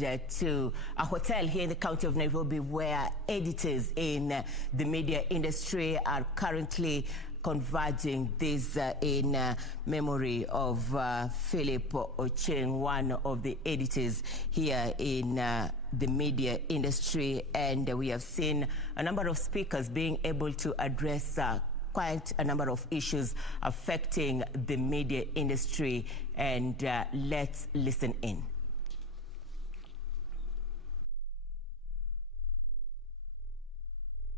head to a hotel here in the county of Nairobi where editors in the media industry are currently converging this in memory of Philip Ochieng, one of the editors here in the media industry. And we have seen a number of speakers being able to address quite a number of issues affecting the media industry. And let's listen in.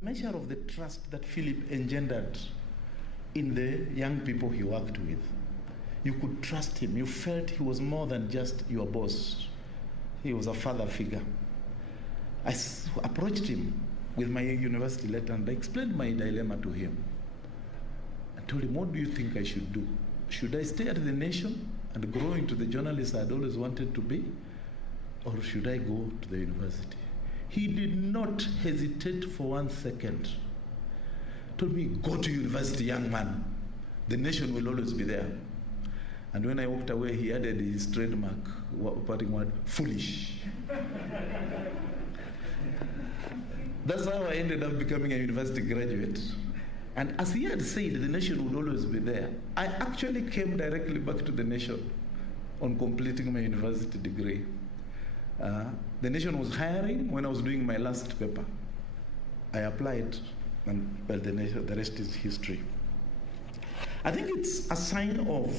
Measure of the trust that Philip engendered in the young people he worked with. You could trust him. You felt he was more than just your boss. He was a father figure. I approached him with my university letter and I explained my dilemma to him. I told him, what do you think I should do? Should I stay at the Nation and grow into the journalist I'd always wanted to be? Or should I go to the university? He did not hesitate for 1 second. Told me, go to university, young man. The Nation will always be there. And when I walked away, he added his trademark, parting word, foolish. That's how I ended up becoming a university graduate. And as he had said, the Nation would always be there. I actually came directly back to the Nation on completing my university degree. The Nation was hiring when I was doing my last paper. I applied, and well, the rest is history. I think it's a sign of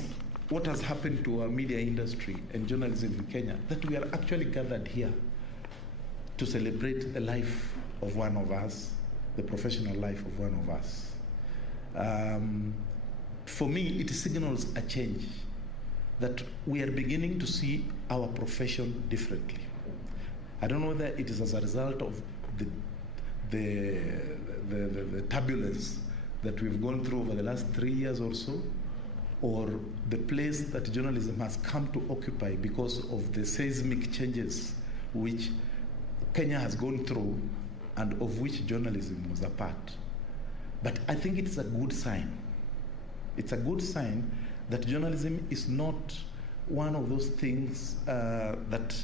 what has happened to our media industry and journalism in Kenya that we are actually gathered here to celebrate the life of one of us, the professional life of one of us. For me, it signals a change, that we are beginning to see our profession differently. I don't know whether it is as a result of the turbulence that we've gone through over the last 3 years or so, or the place that journalism has come to occupy because of the seismic changes which Kenya has gone through and of which journalism was a part. But I think it's a good sign. It's a good sign that journalism is not one of those things that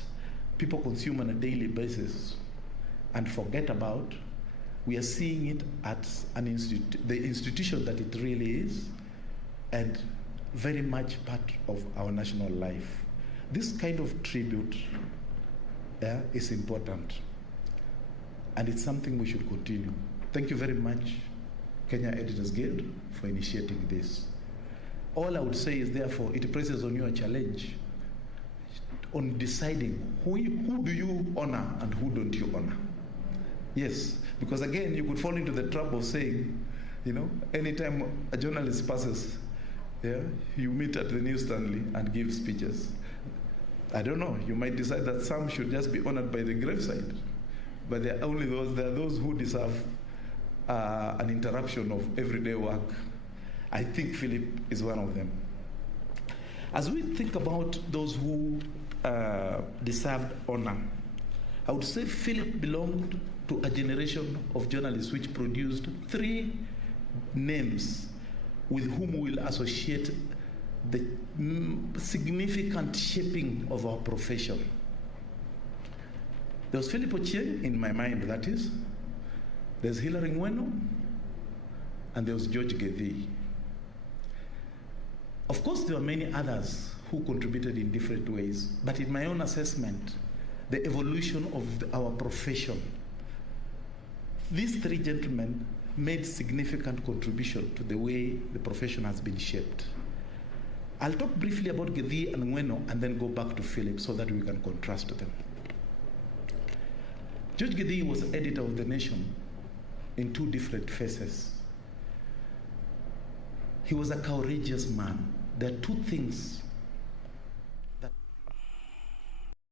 people consume on a daily basis and forget about. We are seeing it at the institution that it really is, and very much part of our national life. This kind of tribute is important, and it's something we should continue. Thank you very much, Kenya Editors Guild, for initiating this. All I would say is, therefore, it places on you a challenge on deciding who do you honor and who don't you honor. Yes, because again, you could fall into the trap of saying, anytime a journalist passes, you meet at the newsstand and give speeches. I don't know, you might decide that some should just be honored by the graveside, but there are those who deserve an interruption of everyday work. I think Philip is one of them. As we think about those who deserved honor, I would say Philip belonged to a generation of journalists which produced 3 names with whom we will associate the significant shaping of our profession. There was Philip Ochieng, in my mind, that is. There's Hilary Ngweno, and there was George Gethii. Of course, there were many others who contributed in different ways, but in my own assessment, the evolution of our profession, these 3 gentlemen made significant contribution to the way the profession has been shaped. I'll talk briefly about Gethii and Ngweno and then go back to Philip so that we can contrast them. George Gethii was editor of The Nation in 2 different phases. He was a courageous man. There are 2 things